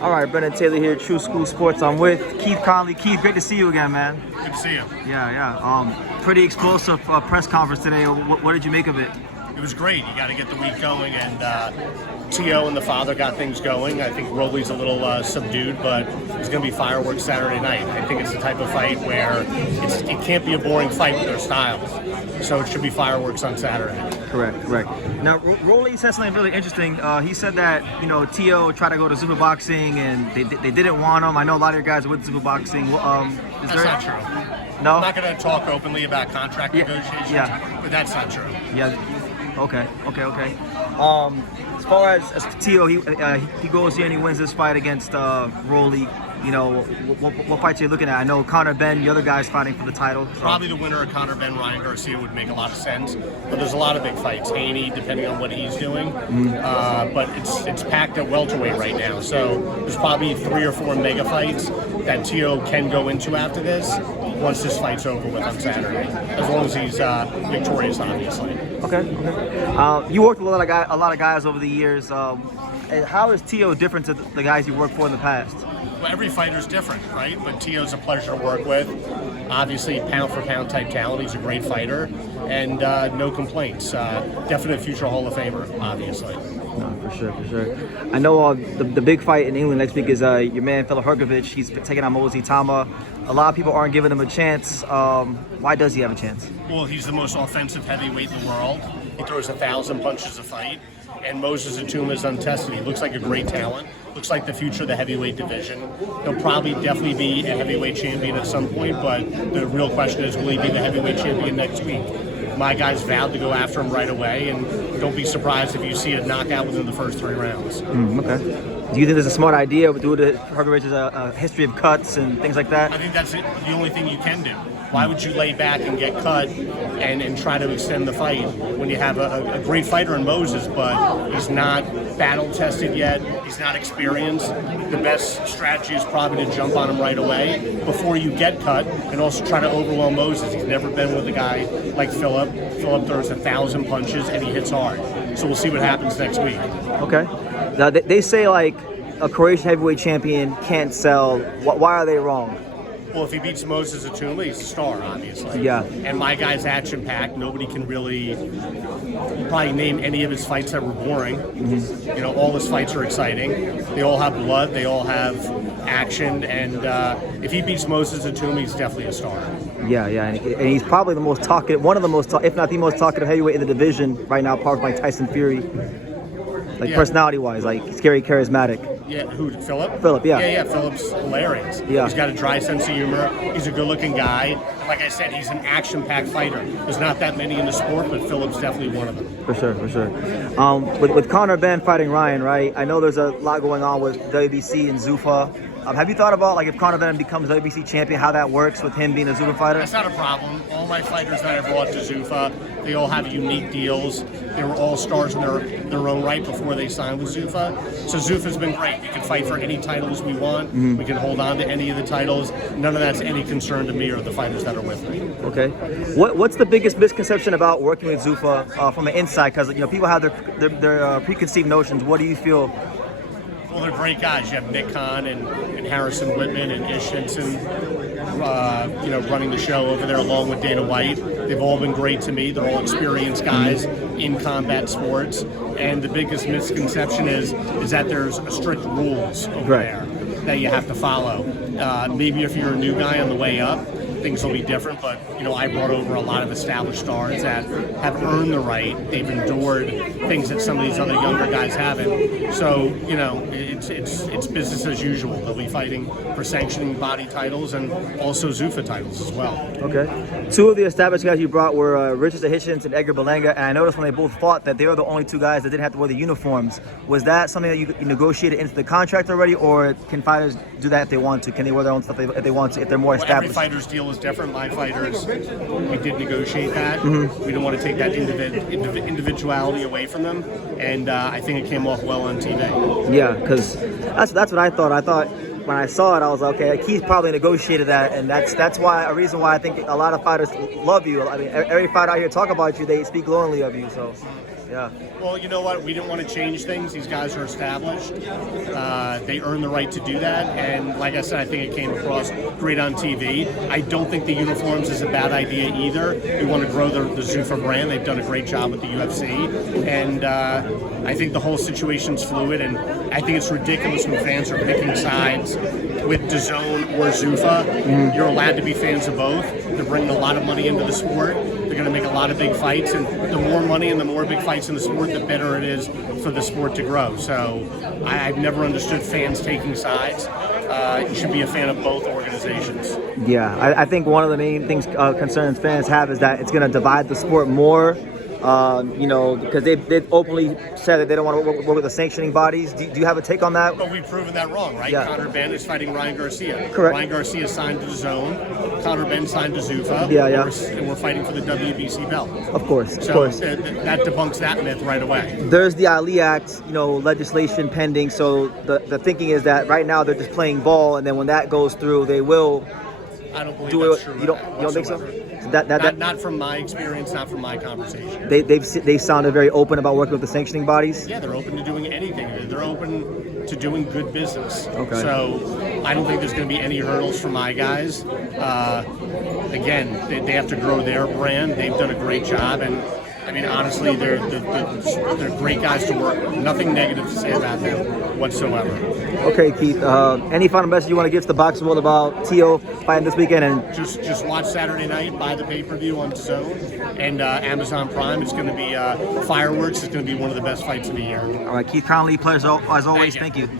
All right, Brennan Taylor here, True School Sports. I'm with Keith Connolly. Keith, great to see you again, man. Good to see you. Yeah. Pretty explosive press conference today. What did you make of it? It was great. You got to get the week going, and Tio and the father got things going. I think Rolly's a little subdued, but it's going to be fireworks Saturday night. I think it's the type of fight where it can't be a boring fight with their styles. So it should be fireworks on Saturday. Correct. Now, Rolly said something really interesting. He said that, Tio tried to go to Zuffa Boxing and they didn't want him. I know a lot of your guys are with Zuffa Boxing. That's not true. No? I'm not going to talk openly about contract negotiations, but that's not true. Yeah. Okay. As far as Tio, he goes here and he wins this fight against Rolly. What fights are you looking at? I know Conor, Benn, the other guys fighting for the title. So. Probably the winner of Conor, Benn, Ryan Garcia would make a lot of sense. But there's a lot of big fights. Haney, depending on what he's doing. But it's packed at welterweight right now. So there's probably 3 or 4 mega fights that Tio can go into after this once this fight's over with on Saturday. As long as he's victorious, obviously. Okay. You worked with a lot of guys over the years. How is Tio different to the guys you worked for in the past? Well, every fighter's different, right? But Tio's a pleasure to work with. Obviously, pound for pound type talent. He's a great fighter, and no complaints. Definite future Hall of Famer, obviously. No, for sure. I know the big fight in England next week is your man Filip Hrgovic. He's taking on Moses Itauma. A lot of people aren't giving him a chance. Why does he have a chance? Well, he's the most offensive heavyweight in the world. He throws 1,000 punches a fight. And Moses Itauma is untested. He looks like a great talent. Looks like the future of the heavyweight division. He'll probably definitely be a heavyweight champion at some point, but the real question is, will he be the heavyweight champion next week? My guys vowed to go after him right away, and don't be surprised if you see a knockout within the first 3 rounds. Okay. Do you think there's a smart idea due to Hrgovic's history of cuts and things like that? I think that's the only thing you can do. Why would you lay back and get cut and try to extend the fight when you have a great fighter in Moses, but he's not battle tested yet, he's not experienced? The best strategy is probably to jump on him right away before you get cut and also try to overwhelm Moses. He's never been with a guy like Filip. Filip throws 1,000 punches and he hits hard. So we'll see what happens next week. Okay. Now, they say like a Croatian heavyweight champion can't sell. Why are they wrong? Well, if he beats Moses Itauma, he's a star, obviously. Yeah. And my guy's action-packed. Nobody can really probably name any of his fights that were boring. All his fights are exciting. They all have blood. They all have action. And if he beats Moses Itauma, he's definitely a star. Yeah. And he's probably the most talkative, one of the most, if not the most talkative heavyweight in the division right now, apart from like Tyson Fury. Personality-wise, like scary, charismatic. Yeah, who? Filip? Filip, yeah. Yeah, Filip's hilarious. Yeah. He's got a dry sense of humor. He's a good-looking guy. Like I said, he's an action-packed fighter. There's not that many in the sport, but Filip's definitely one of them. For sure. With Conor, Benn fighting Ryan, right? I know there's a lot going on with WBC and Zuffa. Have you thought about, like, if Conor Benn becomes WBC champion, how that works with him being a Zuffa fighter? That's not a problem. All my fighters that I brought to Zuffa, they all have unique deals. They were all stars in their own right before they signed with Zuffa. So Zuffa's been great. We can fight for any titles we want. We can hold on to any of the titles. None of that's any concern to me or the fighters that are with me. Okay. What's the biggest misconception about working with Zuffa from the inside? Because people have their preconceived notions. What do you feel? Well, they're great guys. You have Nick Khan and Harrison Whitman and Ish Hinson, running the show over there along with Dana White. They've all been great to me. They're all experienced guys in combat sports. And the biggest misconception is that there's strict rules over there that you have to follow. Maybe if you're a new guy on the way up, things will be different, but I brought over a lot of established stars that have earned the right. They've endured things that some of these other younger guys haven't. So it's business as usual. They'll be fighting for sanctioning body titles and also Zuffa titles as well. Okay. 2 of the established guys you brought were Richardson Hitchins and Edgar Berlanga, and I noticed when they both fought that they were the only 2 guys that didn't have to wear the uniforms. Was that something that you negotiated into the contract already, or can fighters do that if they want to? Can they wear their own stuff if they want to, if they're more established? Every fighter's deal is different. My fighters, we did negotiate that. We don't want to take that individuality away from them, and I think it came off well on TV. Yeah, because that's what I thought. I thought when I saw it, I was like, okay, Keith probably negotiated that, and that's why a reason why I think a lot of fighters love you. I mean, every fighter out here talk about you, they speak glowingly of you. So Yeah. Well, you know what? We didn't want to change things. These guys are established. They earn the right to do that. And like I said, I think it came across great on TV. I don't think the uniforms is a bad idea either. We want to grow the Zuffa brand. They've done a great job with the UFC. And I think the whole situation's fluid. And I think it's ridiculous when fans are picking sides with DAZN or Zuffa. You're allowed to be fans of both. They're bringing a lot of money into the sport. They're going to make a lot of big fights, and the more money and the more big fights in the sport, the better it is for the sport to grow. So I've never understood fans taking sides. You should be a fan of both organizations. Yeah, I think one of the main things concerns fans have is that it's going to divide the sport more. Because they've openly said that they don't want to work with the sanctioning bodies. Do you have a take on that? But we've proven that wrong, right? Yeah. Conor Benn is fighting Ryan Garcia. Correct. Ryan Garcia signed to DAZN. Conor Benn signed to Zuffa. Yeah. And we're fighting for the WBC belt. Of course. That debunks that myth right away. There's the Ali Act, legislation pending. So the thinking is that right now they're just playing ball, and then when that goes through, they will. I don't believe Do that's it. true. You don't think so? Not from my experience, not from my conversation. They sounded very open about working with the sanctioning bodies. Yeah, they're open to doing anything. They're open to doing good business. Okay. So I don't think there's going to be any hurdles for my guys. Again, they have to grow their brand. They've done a great job, and I mean, honestly, they're great guys to work with. Nothing negative to say about them whatsoever. Okay, Keith. Any final message you want to give to the boxing world about Teo fighting this weekend? And just watch Saturday night, buy the pay-per-view on DAZN and Amazon Prime. It's going to be fireworks. It's going to be one of the best fights of the year. all right, Keith Connolly, pleasure as always. Thank you.